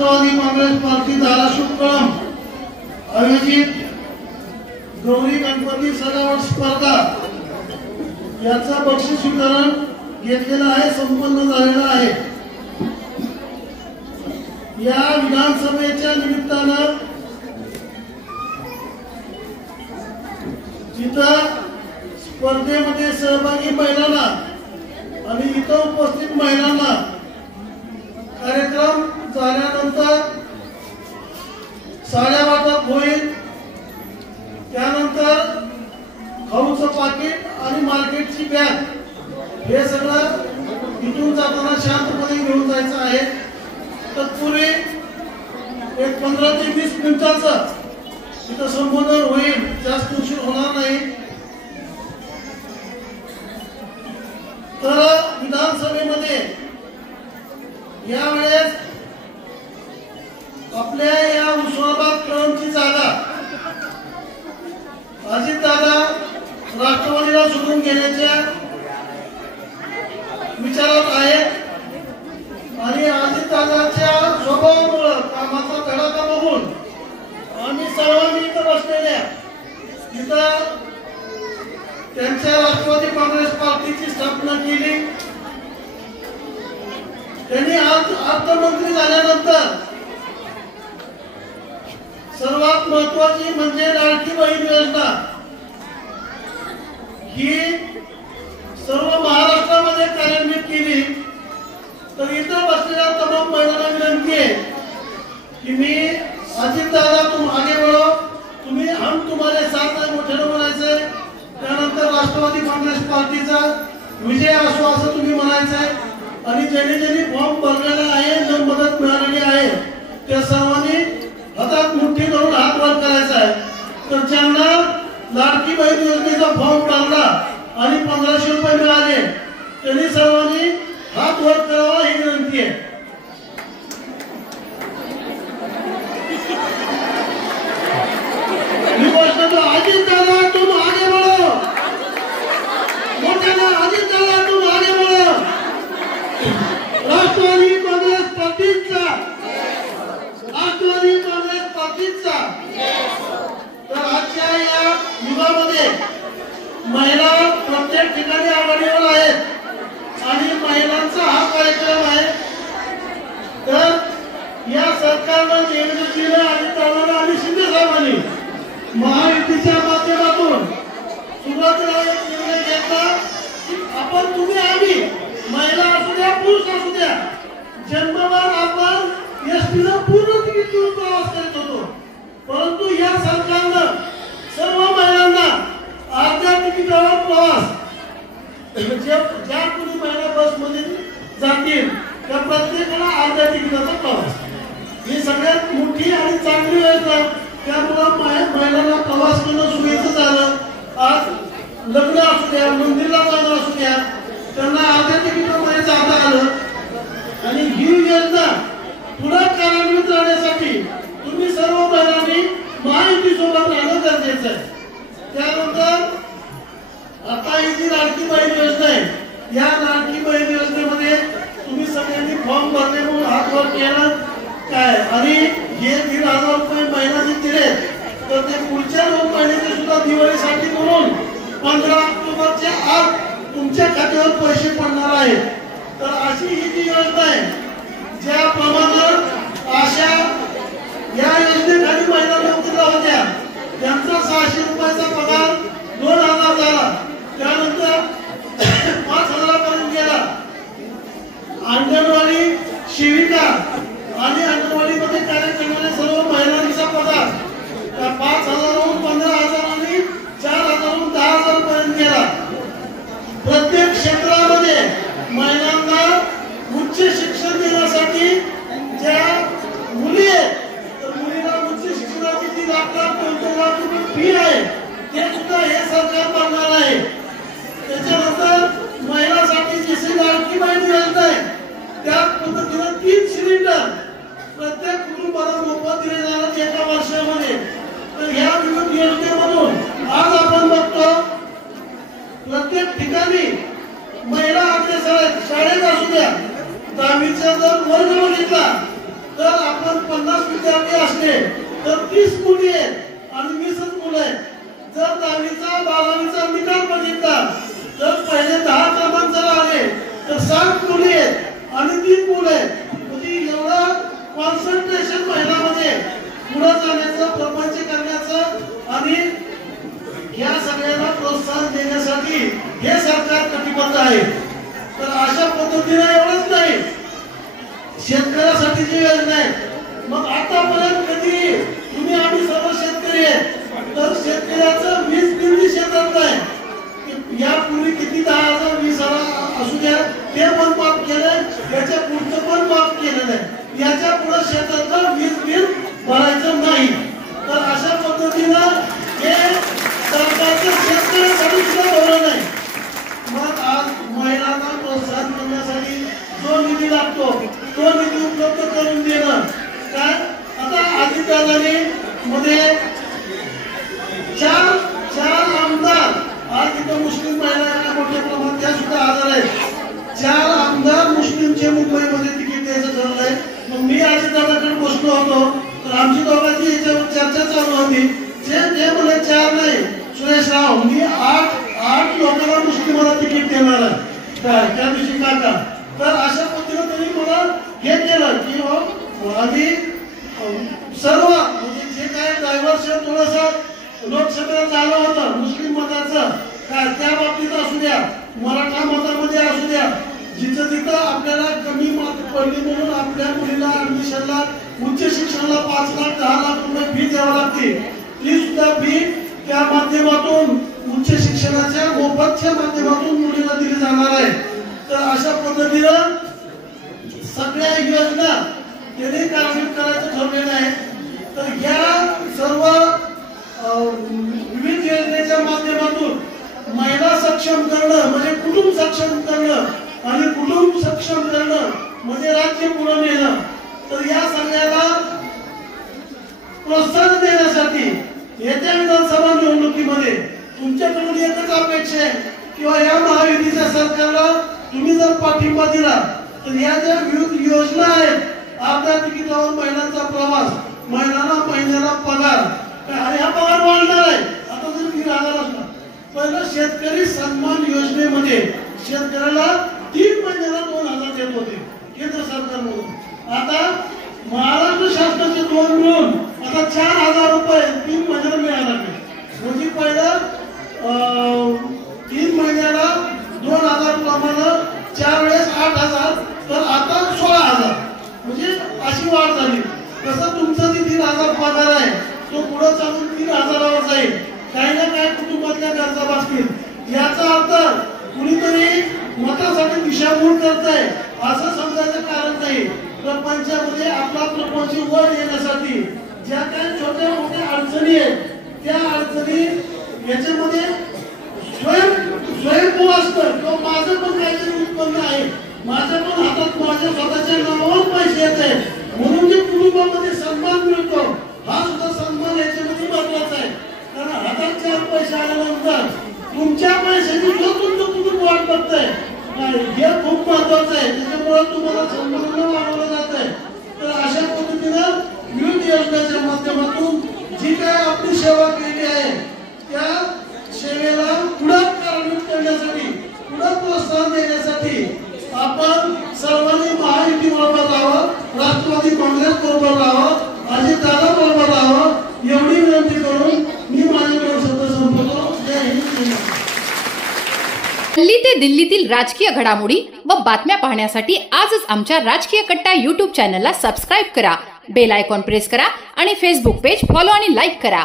Rashtrawadi Congress party Dharashiv Kalamb आयोजित गौरी गणपती सजावट स्पर्धा याचा बक्षीस वितरण घेतलेला आहे, संपन्न झालेला आहे। या विधानसभेच्या निमित्तानं जिथं स्पर्धेमध्ये सहभागी महिलांना आणि इतर उपस्थित महिलांना कार्यक्रम झाल्यानंतर साड्या वाटप होईल, त्यानंतर खाऊचं पाकिट आणि मार्केटची बॅग हे सगळं इथून जाताना शांतपणे घेऊन जायचं आहे। तत्पूर्वी एक 15 ते 20 मिनिटाचं तिथं संबोधन होईल, जास्त उशीर होणार नाही। तर विधानसभेमध्ये यावेळेस आपल्या या उस्मानाबाद कळंबची जागा अजितदादा राष्ट्रवादीला सोडून घेण्याच्या विचारात आहेत आणि अजितदादाच्या स्वभावामुळे कामाचा धडाका बघून आम्ही सर्वांनी इथं बसलेल्या इथं त्यांच्या राष्ट्रवादी काँग्रेस पार्टीची स्थापना केली। त्यांनी अर्थमंत्री झाल्यानंतर सर्वात महत्वाची म्हणजे लाडकी बहीण योजना ही सर्व महाराष्ट्रामध्ये कार्यान्वित केली। तर इथं बसलेल्या तमाम महिलांना विनंती आहे की मी अजितदादा तुम आगे बढ़ो, तुम्ही हम तुम्हारे साथ है मोठ्यानं म्हणायचंय। त्यानंतर राष्ट्रवादी काँग्रेस पार्टीचा विजय असो असं तुम्ही म्हणायचंय आणि ज्यांनी ज्यांनी फॉर्म भरलेला आहे, जो मदत मिळालेली आहे त्या सर्वांनी हातात मुठ्ठी धरून हात वर करायचा आहे। तर ज्यांना लाडकी बहीण योजनेचा फॉर्म भरला आणि 1500 रुपये मिळाले त्यांनी सर्वांनी हात वर करावा ही विनंती आहे। अजितदादा तुम आगे बढ़ो, मोठ्याला अजितदादा तुम आगे बढ़ो, राष्ट्रवादी काँग्रेस पार्टीचा, राष्ट्रवादी काँग्रेस पार्टीचा। तर आजच्या या युगामध्ये महिला प्रत्येक ठिकाणी आघाडीवर आहेत आणि महिलांचा हा कार्यक्रम आहे। तर या सरकारनं निर्णय दिला आणि शिंदे साहेबांनी महायुतीच्या माध्यमातून सुरुवातीला एक निर्णय घेतला की आपण तुम्ही आम्ही महिला असू द्या पुरुष असू द्या जन्मभर आपण एसटीला पूर्ण तिकीट देऊन प्रवास करत होतो, परंतु या सरकारनं सर्व महिलांना अर्ध्या तिकिटावर प्रवास ज्या कोणी महिला बसमध्ये जातील त्या प्रत्येकाला अर्ध्या तिकिटाचा प्रवास ही सगळ्यात मोठी आणि चांगली योजना। त्यामुळे महिलांना प्रवास करणं सोयीचं झालं। आज लग्न असू द्या, मंदिरला जाणं असू द्या, त्यांना अर्ध्या तिकिटामध्ये जाता आलं आणि ही योजना पुढे कार्यान्वित राहण्यासाठी तुम्ही सर्व महिलांनी महायुती सोबत राहणं गरजेचं आहे। त्यानंतर आता ही जी लाडकी बहीण योजना आहे, या लाडकी बहीण योजनेमध्ये तुम्ही सगळ्यांनी फॉर्म भरले म्हणून हात वर केला काय आणि हे 1500 रुपये महिना जे दिले तर ते पुढच्या 2 महिन्याचे सुद्धा दिवाळीसाठी म्हणून 15 ऑक्टोबरच्या आत तुमच्या खात्यावर पैसे पडणार आहेत। तर अशी ही जी योजना आहे, ज्याप्रमाणे अशा या योजनेखाली महिला नोकरीला होत्या त्यांचा 600 रुपयाचा पगार 2000 झाला, त्यानंतर 5000 पर्यंत गेला। अंगणवाडी सेविका आणि अंगणवाडीमध्ये कार्य करणाऱ्या सर्व महिलांचा पगार 5000 वरून 15000 आणि 4000 वरून 10000 पर्यंत गेला। प्रत्येक क्षेत्रामध्ये महिलांना उच्च शिक्षण देण्यासाठी ज्या मुली आहेत तर मुलीला उच्च शिक्षणाची जी लाख 2 लाख रुपये फी आहे ते सुद्धा हे सरकार भरणार आहे। त्याच्यानंतर महिलांसाठी जशी लाडकी बहीण योजना आहे त्या पद्धतीने 3 सिलेंडर प्रत्येक कुटुंबाला मोफत दिले जाणार एका वर्षामध्ये। तर ह्या विविध योजनेमधून आज आपण बघतो प्रत्येक ठिकाणी महिला अग्रेसर आहेत। शाळेत असू द्या, 10वीचा जर वर्ग बघितला तर आपण प्रोत्साहन देण्यासाठी हे सरकार कटिबद्ध आहे। तर अशा पद्धतीने एवढंच नाही, शेतकऱ्यासाठी जी योजना आहे, मग आतापर्यंत कधी तुम्ही आम्ही सर्व शेतकरी आहे, तर शेतकऱ्याचं वीज बिल शेतात नाही, यापूर्वी किती 10,000 20,000 असू द्या ते पण माफ केलं, याच्या पुढचं पण माफ केलं नाही, याच्या पुढे शेताचं वीज बिल भरायचं नाही। तर अशा पद्धतीनं हे सरकारचं शेतकऱ्यासाठी सुद्धा धोरण आहे। मग आज महिलांना प्रोत्साहन करण्यासाठी जो निधी लागतो तो निधी उपलब्ध करून देणं काय, आता अधिकाऱ्यांनी मध्ये चार आमदार, आज इथं मुस्लिम महिला मोठ्या प्रमाणात त्या सुद्धा आजार आहेत, 4 आमदार मुस्लिमचे मुंबईमध्ये तिकीट द्यायचं ठरलंय। मग मी आज दादाकडे बसलो होतो, तर आमची दोघांची याच्यावर चर्चा चालू होती, जे म्हणे 4 नाही सुरेश राव, मी 8 लोकांना मुस्लिमांना तिकीट देणार आहे काय त्या दिवशी काका। तर अशा पद्धतीने त्यांनी मला हे केलं की आम्ही सर्व म्हणजे जे काय डायव्हर्शन थोडंसं लोकसभेला झालं होतं मुस्लिम मताचं काय, त्या बाबतीत असू द्या, मराठा मतामध्ये असू द्या, जिथं तिथं आपल्याला कमी मार्क पडली म्हणून आपल्या मुलीला ऍडमिशनला उच्च शिक्षणाला 5 लाख 10 लाख रुपये फी द्यावी लागते, ती सुद्धा फी त्या माध्यमातून उच्च शिक्षणाच्या मोफतच्या माध्यमातून मुलीला दिली जाणार आहे। तर अशा पद्धतीनं सगळ्या योजना त्यांनी कार्यान्वित करायचं ठरलेलं आहे। तर या सर्व विविध योजनेच्या माध्यमातून महिला सक्षम करणं म्हणजे कुटुंब सक्षम करणं, आणि कुटुंब सक्षम करणं म्हणजे राज्य पुढे नेणं। तर या सगळ्याला प्रोत्साहन देण्यासाठी येत्या विधानसभा निवडणुकीमध्ये तुमच्याकडून एकच अपेक्षा आहे किंवा या महायुतीच्या सरकारला तुम्ही जर पाठिंबा दिला तर या ज्या विविध योजना आहेत, अर्ध्या तिकिटावर महिलांचा प्रवास, महिलांना महिन्याला पगार, आणि हा पगार वाढणार आहे। आता जर 3,000 असला, पहिलं शेतकरी सन्मान योजनेमध्ये शेतकऱ्याला 3 महिन्याला 2,000 देत होते केंद्र सरकारमधून, आता महाराष्ट्र शासनाचे 2 मिळून आता 4,000 रुपये 3 महिन्याला मिळाला। म्हणजे पहिलं 3 महिन्याला 2,000 प्रमाणे 4 वेळेस 8,000, तर आता 16,000, म्हणजे अशी वाढ झाली। तसं तुमचा जे 3,000 पगार आहे तो पुढे चालून 3,000वर जाईल, काही ना काही कुटुंबातल्या गरजा भागतील। याचा अर्थ कुणीतरी मतासाठी दिशाभूल करताय असं समजायचं कारण नाही। प्रपंचामध्ये आपला प्रपंच वर येण्यासाठी ज्या काही छोट्या मोठ्या अडचणी आहेत, त्या अडचणी याच्यामध्ये स्वयंभू असतं किंवा माझं पण काहीतरी उत्पन्न आहे, माझ्या पण हातात माझ्या स्वतःच्या नावावर पैसे येत आहेत, म्हणून जे कुटुंबामध्ये सन्मान मिळतो हा सुद्धा सन्मान याच्यामध्ये महत्वाचा आहे। कारण हातात 4 पैसे आल्यानंतर तुमच्या पैशाची जो तुमचं कुटुंब वाट बघतंय हे खूप महत्वाचं आहे, त्याच्यामुळे तुम्हाला सन्मानाने वागवलं जात आहे। तर अशा पद्धतीनं विविध योजनेच्या माध्यमातून जी काय आपली सेवा केली आहे त्या सेवेला पुढे कार्यान्वित करण्यासाठी, पुढे प्रोत्साहन देण्यासाठी आपण सर्वांनी महायुती बरोबर राहावं, राष्ट्रवादी काँग्रेस बरोबर राहावं, अजितदादा बरोबर राहावं, एवढी विनंती करून मी माझे शब्द संपवतो। जय हिंद। दिल्ली ते दिल्लीतील राजकीय घडामोडी व बातम्या पाहण्यासाठी आजच आमच्या राजकीय कट्टा YouTube चॅनलला सबस्क्राइब करा, बेल आयकॉन प्रेस करा आणि फेसबुक पेज फॉलो आणि लाईक करा।